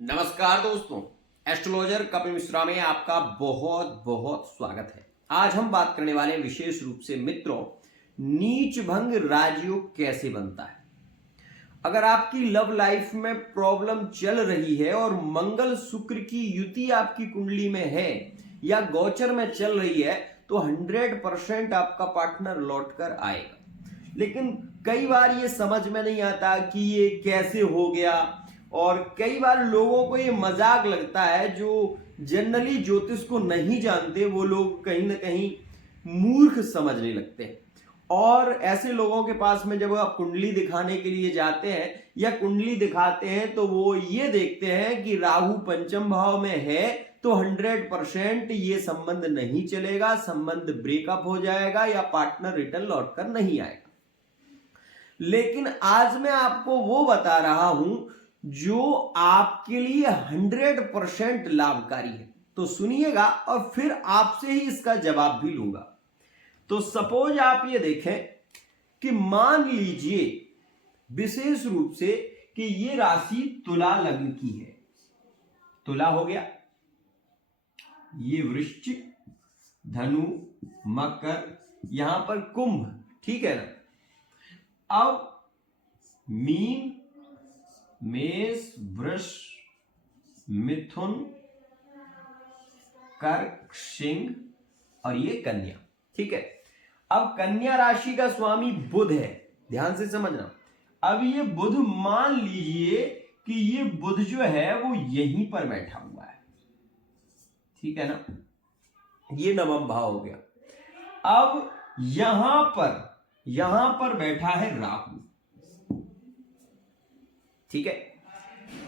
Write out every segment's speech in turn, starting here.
नमस्कार दोस्तों, एस्ट्रोलॉजर कपिल मिश्रा में आपका बहुत बहुत स्वागत है। आज हम बात करने वाले हैं विशेष रूप से मित्रों, नीच भंग राजयोग कैसे बनता है। अगर आपकी लव लाइफ में प्रॉब्लम चल रही है और मंगल शुक्र की युति आपकी कुंडली में है या गोचर में चल रही है तो 100% आपका पार्टनर लौट कर आएगा। लेकिन कई बार ये समझ में नहीं आता कि ये कैसे हो गया, और कई बार लोगों को ये मजाक लगता है। जो जनरली ज्योतिष को नहीं जानते वो लोग कहीं ना कहीं मूर्ख समझने लगते हैं। और ऐसे लोगों के पास में जब आप कुंडली दिखाने के लिए जाते हैं या कुंडली दिखाते हैं तो वो ये देखते हैं कि राहु पंचम भाव में है तो 100% ये संबंध नहीं चलेगा, संबंध ब्रेकअप हो जाएगा या पार्टनर रिटर्न लौट कर नहीं आएगा। लेकिन आज मैं आपको वो बता रहा हूं जो आपके लिए 100% लाभकारी है। तो सुनिएगा और फिर आपसे ही इसका जवाब भी लूंगा। तो सपोज आप ये देखें कि मान लीजिए विशेष रूप से कि ये राशि तुला लग्न की है। तुला हो गया, ये वृश्चिक, धनु, मकर, यहां पर कुंभ, ठीक है ना। अब मीन, मेष, वृष, मिथुन, कर्क, सिंह और ये कन्या, ठीक है। अब कन्या राशि का स्वामी बुध है, ध्यान से समझना। अब ये बुध, मान लीजिए कि ये बुध जो है वो यहीं पर बैठा हुआ है, ठीक है ना। ये नवम भाव हो गया। अब यहां पर बैठा है राहु, ठीक है।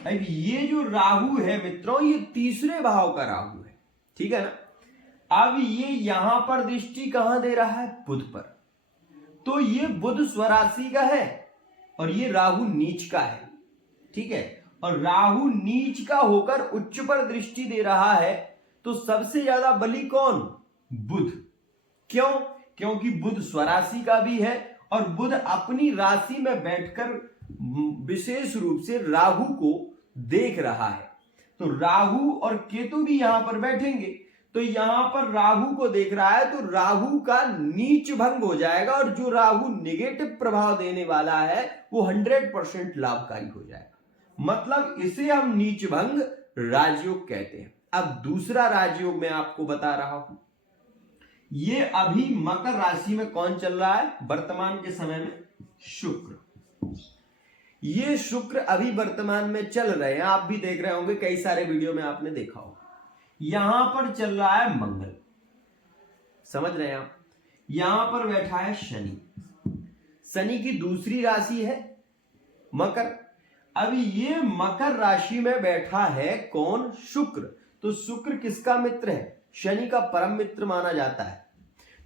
अब ये जो राहु है मित्रों, ये तीसरे भाव का राहु है, ठीक है ना। अब ये यहां पर दृष्टि कहां दे रहा है? बुध पर। तो ये बुध स्वराशि का है और ये राहु नीच का है, ठीक है। और राहु नीच का होकर उच्च पर दृष्टि दे रहा है तो सबसे ज्यादा बली कौन? बुध। क्यों? क्योंकि बुध स्वराशि का भी है और बुध अपनी राशि में बैठकर विशेष रूप से राहु को देख रहा है। तो राहु और केतु भी यहां पर बैठेंगे तो यहां पर राहु को देख रहा है तो राहु का नीच भंग हो जाएगा और जो राहु नेगेटिव प्रभाव देने वाला है वो 100% लाभकारी हो जाएगा। मतलब इसे हम नीच भंग राजयोग कहते हैं। अब दूसरा राजयोग मैं आपको बता रहा हूं। ये अभी मकर राशि में कौन चल रहा है वर्तमान के समय में? शुक्र। ये शुक्र अभी वर्तमान में चल रहे हैं, आप भी देख रहे होंगे, कई सारे वीडियो में आपने देखा होगा। यहां पर चल रहा है मंगल, समझ रहे हैं आप। यहां पर बैठा है शनि, शनि की दूसरी राशि है मकर। अभी ये मकर राशि में बैठा है कौन? शुक्र। तो शुक्र किसका मित्र है? शनि का परम मित्र माना जाता है।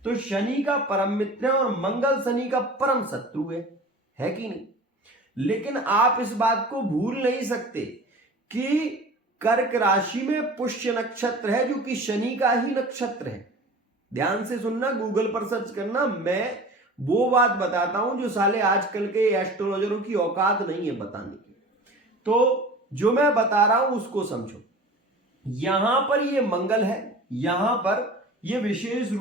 तो शनि का परम मित्र है और मंगल शनि का परम शत्रु है कि नहीं। लेकिन आप इस बात को भूल नहीं सकते कि कर्क राशि में पुष्य नक्षत्र है जो कि शनि का ही नक्षत्र है। ध्यान से सुनना, गूगल पर सर्च करना। मैं वो बात बताता हूं जो साले आजकल के एस्ट्रोलॉजरों की औकात नहीं है बताने की। तो जो मैं बता रहा हूं उसको समझो। यहां पर ये मंगल है, यहां पर ये विशेष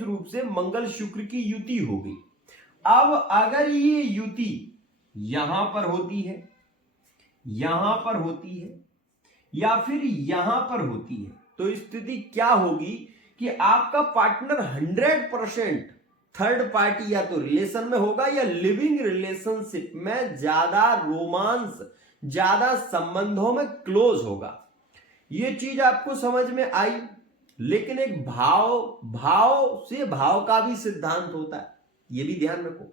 रूप से मंगल शुक्र की युति हो गई। अब अगर ये युति यहां पर होती है, यहां पर होती है या फिर यहां पर होती है तो स्थिति क्या होगी कि आपका पार्टनर 100% थर्ड पार्टी या तो रिलेशन में होगा या लिविंग रिलेशनशिप में ज्यादा रोमांस, ज्यादा संबंधों में क्लोज होगा। ये चीज आपको समझ में आई। लेकिन एक भाव से भाव का भी सिद्धांत होता है, ये भी ध्यान रखो।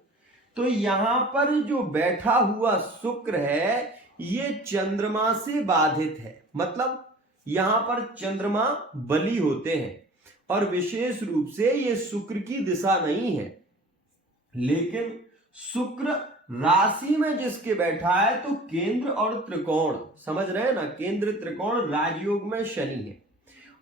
तो यहां पर जो बैठा हुआ शुक्र है ये चंद्रमा से बाधित है। मतलब यहां पर चंद्रमा बली होते हैं और विशेष रूप से ये शुक्र की दिशा नहीं है। लेकिन शुक्र राशि में जिसके बैठा है तो केंद्र और त्रिकोण, समझ रहे हैं ना, केंद्र त्रिकोण राजयोग में शनि है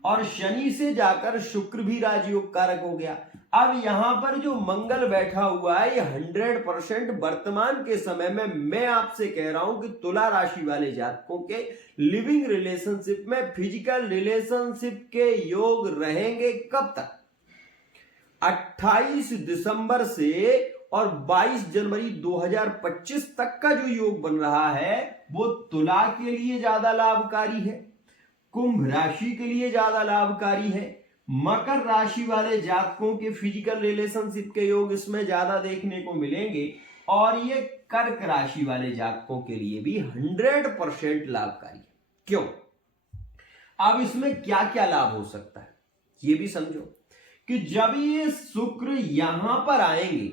और शनि से जाकर शुक्र भी राजयोग कारक हो गया। अब यहां पर जो मंगल बैठा हुआ है ये 100% वर्तमान के समय में मैं आपसे कह रहा हूं कि तुला राशि वाले जातकों के लिविंग रिलेशनशिप में फिजिकल रिलेशनशिप के योग रहेंगे कब तक? 28 दिसंबर से और 22 जनवरी 2025 तक का जो योग बन रहा है वो तुला के लिए ज्यादा लाभकारी है, कुंभ राशि के लिए ज्यादा लाभकारी है, मकर राशि वाले जातकों के फिजिकल रिलेशनशिप के योग इसमें ज्यादा देखने को मिलेंगे, और ये कर्क राशि वाले जातकों के लिए भी 100% लाभकारी है। क्यों? अब इसमें क्या क्या लाभ हो सकता है ये भी समझो कि जब ये शुक्र यहां पर आएंगे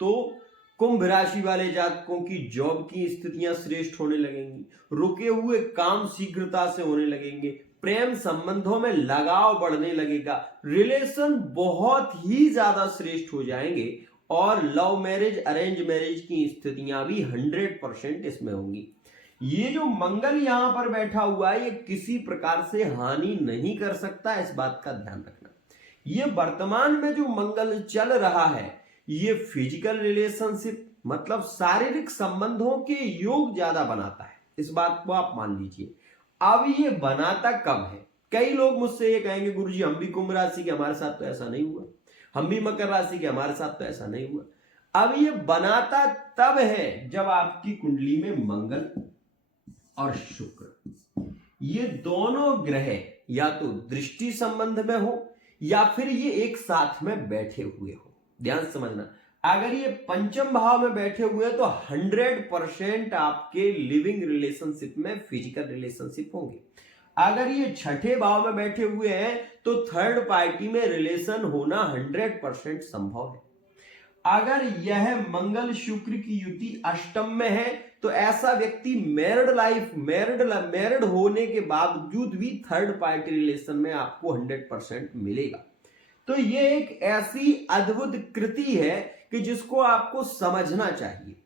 तो कुंभ राशि वाले जातकों की जॉब की स्थितियां श्रेष्ठ होने लगेंगी, रुके हुए काम शीघ्रता से होने लगेंगे, प्रेम संबंधों में लगाव बढ़ने लगेगा, रिलेशन बहुत ही ज्यादा श्रेष्ठ हो जाएंगे, और लव मैरिज अरेंज मैरिज की स्थितियां भी 100% इसमें होंगी। ये जो मंगल यहां पर बैठा हुआ है ये किसी प्रकार से हानि नहीं कर सकता, इस बात का ध्यान रखना। ये वर्तमान में जो मंगल चल रहा है ये फिजिकल रिलेशनशिप मतलब शारीरिक संबंधों के योग ज्यादा बनाता है, इस बात को आप मान लीजिए। अब ये बनाता कब है? कई लोग मुझसे ये कहेंगे गुरुजी हम भी कुंभ राशि के, हमारे साथ तो ऐसा नहीं हुआ, हम भी मकर राशि के, हमारे साथ तो ऐसा नहीं हुआ। अब ये बनाता तब है जब आपकी कुंडली में मंगल और शुक्र ये दोनों ग्रह या तो दृष्टि संबंध में हो या फिर ये एक साथ में बैठे हुए हो। ध्यान समझना, अगर ये पंचम भाव में बैठे हुए हैं तो 100% आपके लिविंग रिलेशनशिप में फिजिकल रिलेशनशिप होंगे। अगर ये छठे भाव में बैठे हुए हैं तो थर्ड पार्टी में रिलेशन होना 100% संभव है। अगर यह मंगल शुक्र की युति अष्टम में है तो ऐसा व्यक्ति मैरिड होने के बावजूद भी थर्ड पार्टी रिलेशन में आपको 100% मिलेगा। तो ये एक ऐसी अद्भुत कृति है कि जिसको आपको समझना चाहिए,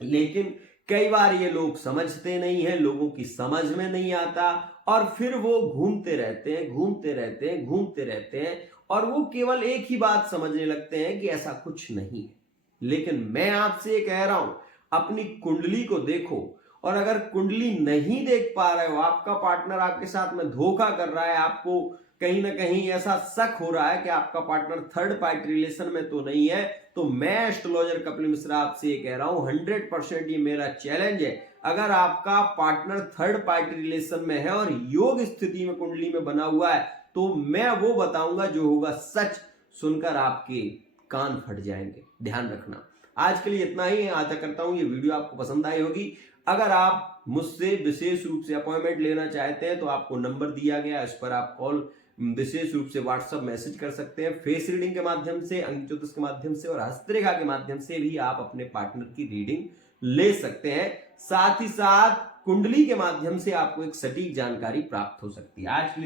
लेकिन कई बार ये लोग समझते नहीं है, लोगों की समझ में नहीं आता, और फिर वो घूमते रहते हैं और वो केवल एक ही बात समझने लगते हैं कि ऐसा कुछ नहीं है। लेकिन मैं आपसे ये कह रहा हूं अपनी कुंडली को देखो, और अगर कुंडली नहीं देख पा रहे हो, आपका पार्टनर आपके साथ में धोखा कर रहा है, आपको कहीं ना कहीं ऐसा शक हो रहा है कि आपका पार्टनर थर्ड पार्टी रिलेशन में तो नहीं है, तो मैं एस्ट्रोलॉजर कपिल मिश्रा आपसे ये कह रहा हूं 100% ये मेरा चैलेंज है, अगर आपका पार्टनर थर्ड पार्टी रिलेशन में है और योग स्थिति में कुंडली में बना हुआ है तो मैं वो बताऊंगा जो होगा सच, सुनकर आपके कान फट जाएंगे। ध्यान रखना। आज के लिए इतना ही है, आशा करता हूं ये वीडियो आपको पसंद आई होगी। अगर आप मुझसे विशेष रूप से अपॉइंटमेंट लेना चाहते हैं तो आपको नंबर दिया गया, इस पर आप कॉल विशेष रूप से व्हाट्सएप मैसेज कर सकते हैं। फेस रीडिंग के माध्यम से, अंक ज्योतिष के माध्यम से और हस्तरेखा के माध्यम से भी आप अपने पार्टनर की रीडिंग ले सकते हैं। साथ ही साथ कुंडली के माध्यम से आपको एक सटीक जानकारी प्राप्त हो सकती है। आज के लिए